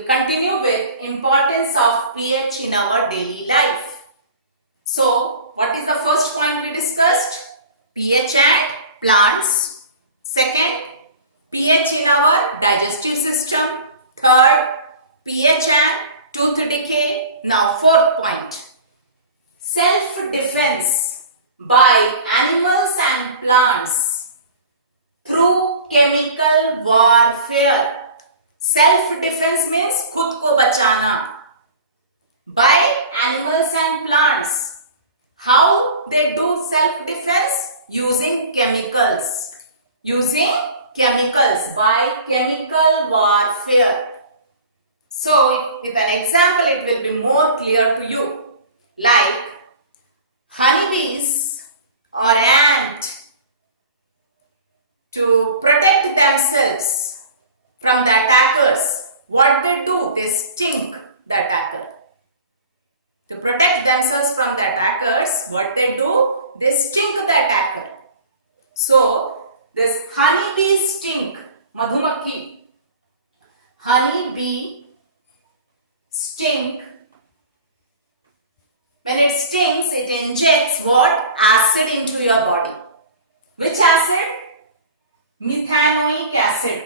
will continue with importance of pH in our daily life. So, what is the first point we discussed? pH and plants. Second, pH in our digestive system. Third, pH and tooth decay. Now, fourth point. Self-defense by animals and plants through chemical warfare. Self-defense means खुद को बचाना. By animals and plants. How they do self-defense? Using chemicals. Using chemicals. By chemical warfare. So, with an example, it will be more clear to you. Like honeybees or ant, to protect themselves from the attackers, what they do? They sting the attacker. To protect themselves from the attackers, what they do? They sting the attacker. So, this honeybee sting, madhumakhi, honeybee sting. When it stings, it injects what? Acid into your body. Which acid? Methanoic acid,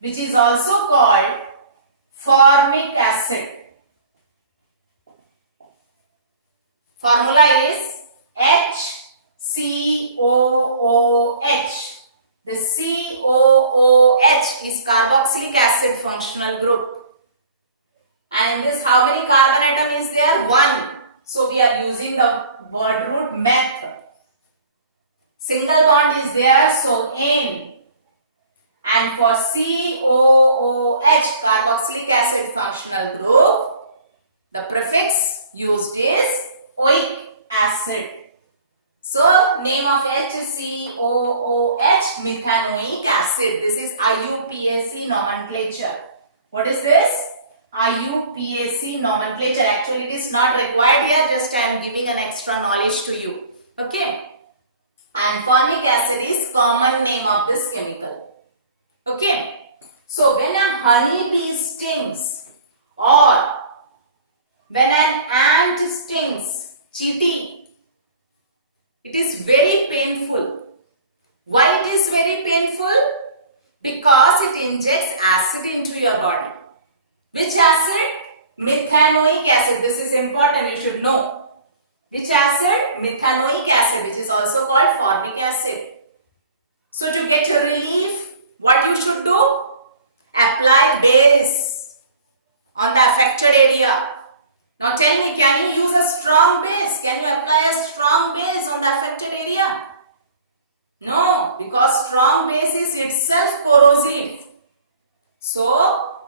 which is also called formic acid. Formula is HCOOH. The COOH is carboxylic acid functional group. And this, how many carbon atom is there? 1. So we are using the word root meth. Single bond is there, so N. And for COOH, carboxylic acid functional group, the prefix used is oic acid. So name of HCOOH, methanoic acid. This is IUPAC nomenclature. What is this? IUPAC nomenclature. Actually, it is not required here. Just I am giving an extra knowledge to you. Okay. And formic acid is common name of this chemical. Okay. So, when a honeybee stings or when an ant stings, cheetah, it is very painful. Why it is very painful? Because it injects acid into your body. Which acid? Methanoic acid. This is important, you should know. Which acid? Methanoic acid, which is also called formic acid. So to get relief, what you should do? Apply base on the affected area. Now tell me, can you use a strong base? Can you apply a strong base on the affected area? No, because strong base is itself corrosive. So,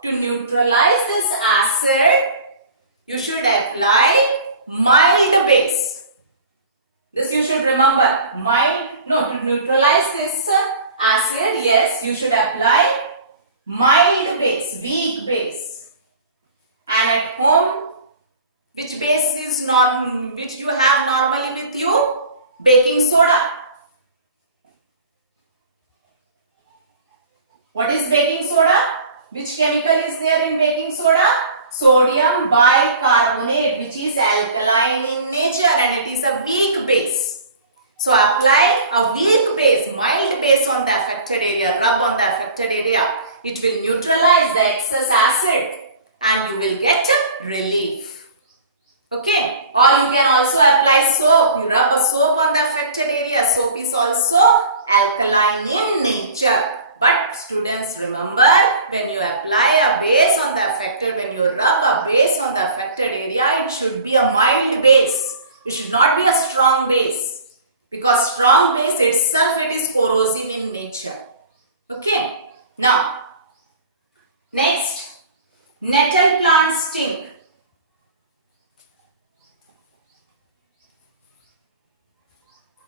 to neutralize this acid, you should apply mild base. This you should remember. To neutralize this acid, yes, you should apply mild base, weak base. And at home, which base is which you have normally with you? Baking soda. What is baking soda? Which chemical is there in baking soda? Sodium bicarbonate, which is alkaline in nature and it is a weak base. So apply a weak base, mild base on the affected area, rub on the affected area. It will neutralize the excess acid and you will get relief. Okay. Or you can also apply soap. You rub a soap on the affected area. Soap is also alkaline in nature. But students, remember, when you apply a base on the affected, when you rub a base on the affected area, it should be a mild base. It should not be a strong base. Because strong base itself, it is corrosive in nature. Okay. Now, next, nettle plant sting.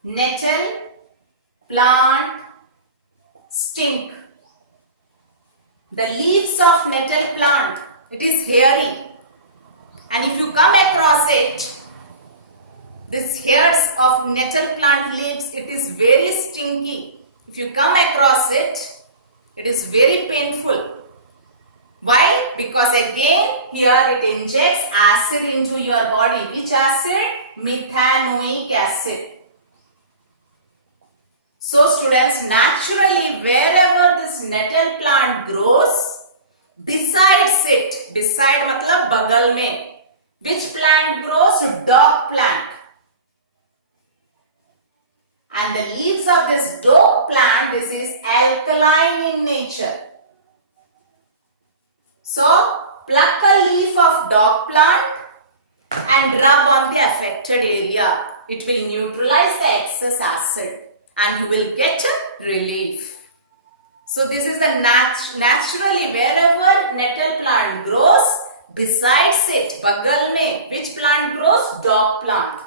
Nettle plant stink. The leaves of nettle plant, it is hairy, and if you come across it, this hairs of nettle plant leaves, it is very stinky. If you come across it, it is very painful. Why? Because again here it injects acid into your body. Which acid? Methanoic acid. So students, naturally wherever this nettle plant grows, besides it, beside matlab bagal mein, which plant grows? Dog plant. And the leaves of this dog plant, this is alkaline in nature. So, pluck a leaf of dog plant and rub on the affected area. It will neutralize the excess acid and you will get relief. So, this is the naturally wherever nettle plant grows, besides it, bagal mein, which plant grows? Dog plant.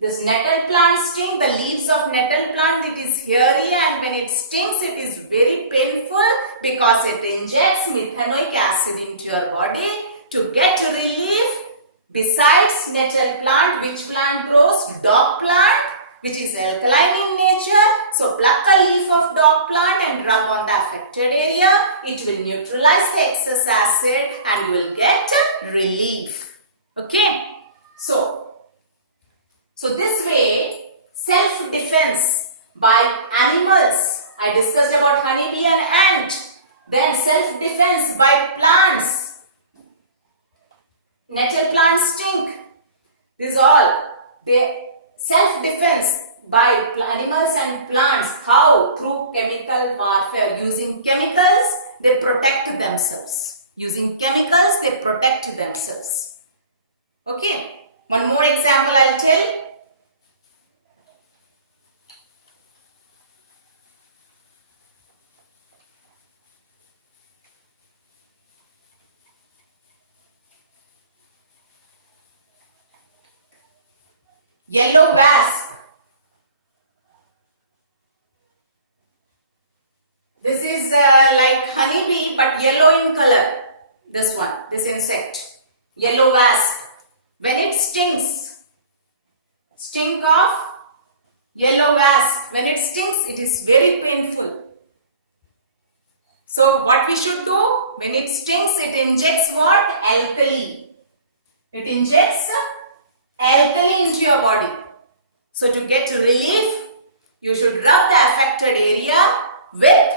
This nettle plant sting, the leaves of nettle plant, it is hairy, and when it stings, it is very painful because it injects methanoic acid into your body to get relief. Besides nettle plant, which plant grows? Dog plant, which is alkaline in nature. So pluck a leaf of dog plant and rub on the affected area. It will neutralize the excess acid and you will get relief. Okay. So this way, self-defense by animals. I discussed about honeybee and ant. Then self-defense by plants. Nettle plant stink. These all. They self-defense by animals and plants. How? Through chemical warfare. Using chemicals, they protect themselves. Using chemicals, they protect themselves. Okay. One more example I'll tell. Yellow wasp. This is like honeybee but yellow in color. This one, this insect. Yellow wasp. When it stings, stink of yellow wasp. When it stings, it is very painful. So what we should do? When it stings, it injects what? Alkali. It injects alkali into your body. So to get relief, you should rub the affected area with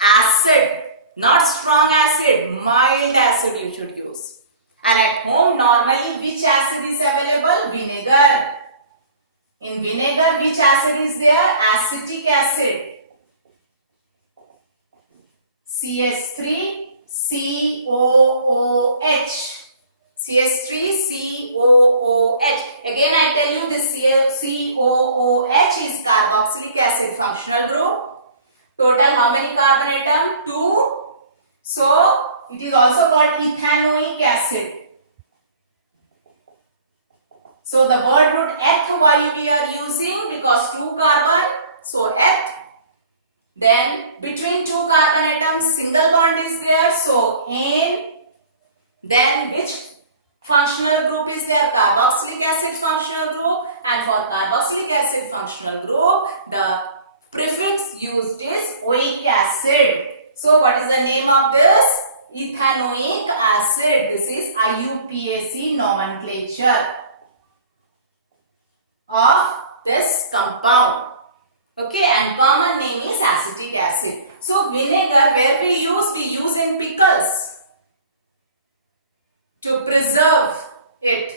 acid, not strong acid, mild acid you should use. And at home normally which acid is available? Vinegar. In vinegar which acid is there? Acetic acid. CH3COOH. CH3COOH. Again I tell you this COOH is carboxylic acid functional group. Total how many carbon atom? 2. So it is also called ethanoic acid. So the word root eth why we are using? Because 2 carbon. So eth. Then between 2 carbon atoms single bond is there. So ane. Then which functional group is there? Carboxylic acid functional group. And for carboxylic acid functional group, the prefix used is oic acid. So what is the name of this? Ethanoic acid. This is IUPAC nomenclature of this compound. Okay, and common name is acetic acid. So vinegar, where we use in pickles to preserve it.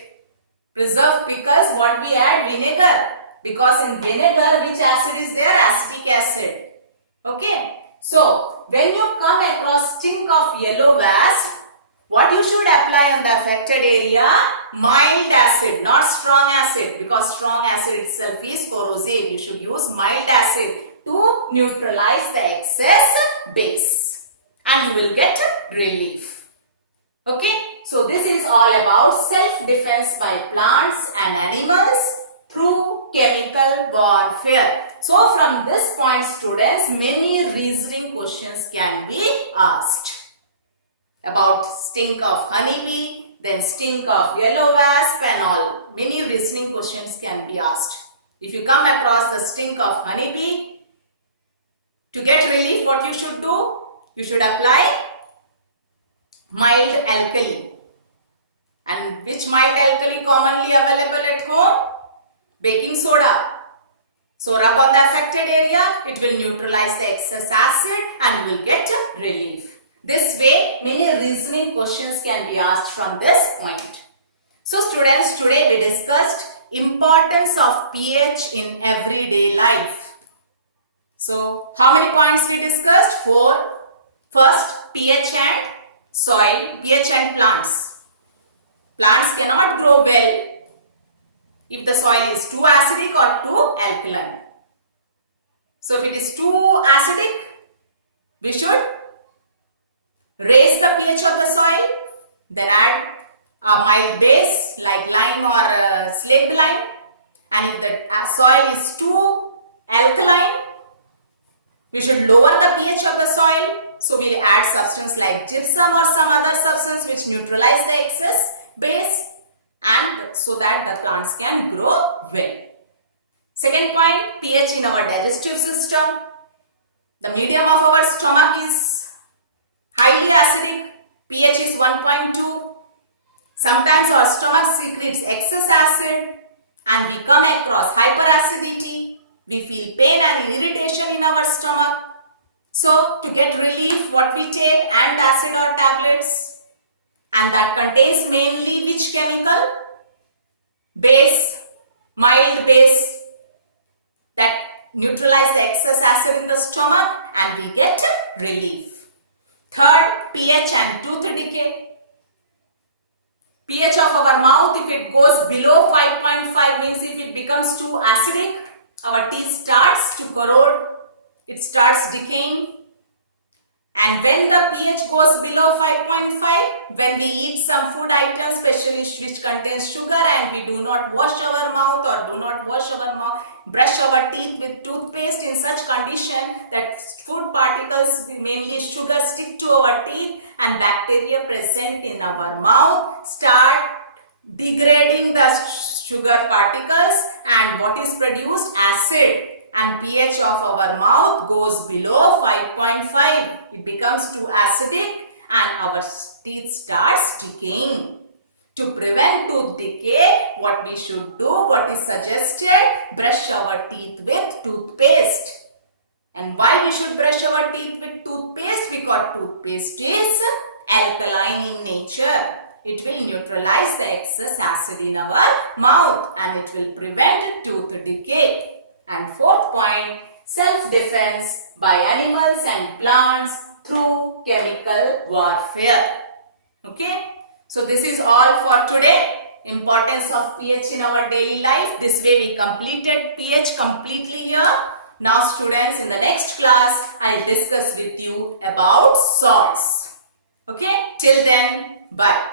Preserve pickles, what we add? Vinegar. Because in vinegar, which acid is there? Acetic acid. Okay. So, when you come across stink of yellow wasp, what you should apply on the affected area? Mild acid, not strong acid. Because strong acid itself is corrosive. You should use mild acid to neutralize the excess base. And you will get relief. Okay. So, this is all about self-defense by plants and animals through chemical warfare. So, from this point students, many reasoning questions can be asked. About stink of honeybee, then stink of yellow wasp and all. Many reasoning questions can be asked. If you come across the stink of honeybee, to get relief what you should do? You should apply mild alkali. And which mild alkali commonly available at home? Baking soda. So rub on the affected area, it will neutralize the excess acid and you will get relief. This way, many reasoning questions can be asked from this point. So students, today we discussed importance of pH in everyday life. So how many points we discussed? 4. First, pH and soil, pH and plants. Plants cannot grow well if the soil is too acidic or too alkaline. So if it is too acidic, we should raise the pH of the soil, then add a mild base like lime or slaked lime. And if the soil is too alkaline, we should lower the pH of the soil. So we will add substance like gypsum or some other substance which neutralize the excess base, and so that the plants can grow well. Second point, pH in our digestive system. The medium of our stomach is highly acidic. pH is 1.2. Sometimes our stomach secretes excess acid and we come across hyperacidity. We feel pain and irritation in our stomach. So to get relief, what we take? Antacid or tablets. And that contains mainly which chemical? Base, mild base that neutralize the excess acid in the stomach and we get relief. Third, pH and tooth decay. pH of our mouth, if it goes below 5.5 means if it becomes too acidic, our teeth starts to corrode, it starts decaying. And when the pH goes below 5.5, when we eat some food items, especially which contains sugar, and we do not wash our mouth or do not brush our teeth with toothpaste, in such condition that food particles, mainly sugar, stick to our teeth and bacteria present in our mouth start degrading the sugar particles, and what is produced? Acid. And pH of our mouth goes below 5.5. It becomes too acidic and our teeth starts decaying. To prevent tooth decay, what we should do, what is suggested, brush our teeth with toothpaste. And why we should brush our teeth with toothpaste? Because toothpaste is alkaline in nature. It will neutralize the excess acid in our mouth and it will prevent tooth decay. And fourth point, self-defense by animals and plants through chemical warfare. Okay? So this is all for today. Importance of pH in our daily life. This way we completed pH completely here. Now students, in the next class, I will discuss with you about salts. Okay? Till then, bye.